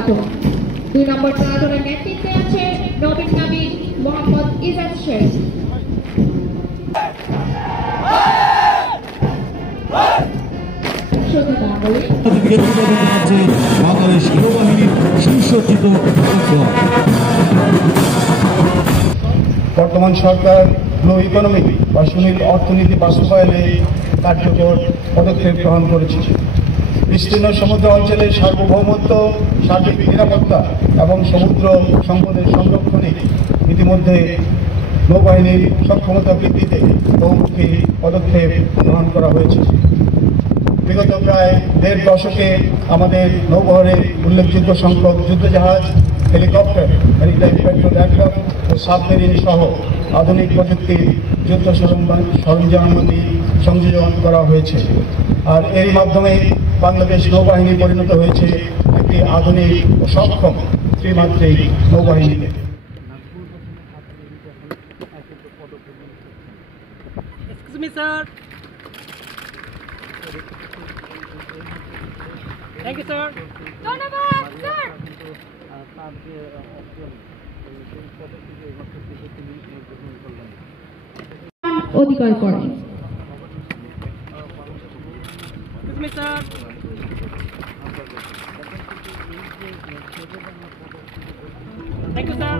Platoon. 2 নম্বর প্লাটুনের নেতৃত্বে আছে নবীন নাবিক মোহাম্মদ ইজাজ শেখ। বাংলাদেশ নৌবাহিনীর সুসজ্জিত বর্তমান সরকার ব্লু ইকোনমি বা সুনীল অর্থনীতি বাস্তবায়নে কার্যকর পদক্ষেপ গ্রহণ করেছে। বিস্তীর্ণ সমুদ্র অঞ্চলের সার্বভৌমত্ব, সার্বিক নিরাপত্তা এবং সমুদ্র সম্পদের সংরক্ষণে ইতিমধ্যে নৌবাহিনীর সক্ষমতা বৃদ্ধিতে বহুমুখী পদক্ষেপ গ্রহণ করা হয়েছে। বিগত প্রায় 1.5 দশকে আমাদের নৌবহরে উল্লেখযোগ্য সংখ্যক যুদ্ধজাহাজ, হেলিকপ্টার, ম্যারিটাইম পেট্রোল এয়ারক্রাফট ও সাবমেরিন সহ আধুনিক প্রযুক্তির যুদ্ধ সরঞ্জামাদি সংযোজন করা হয়েছে। আর এরই মাধ্যমে বাংলাদেশ নৌবাহিনী পরিণত হয়েছে একটি আধুনিক ও সক্ষম ত্রিমাত্রিক নৌবাহিনীতে। Thank you, sir. ধন্যবাদ স্যার। অধিকার করে। Excuse me, sir. Thank you, sir.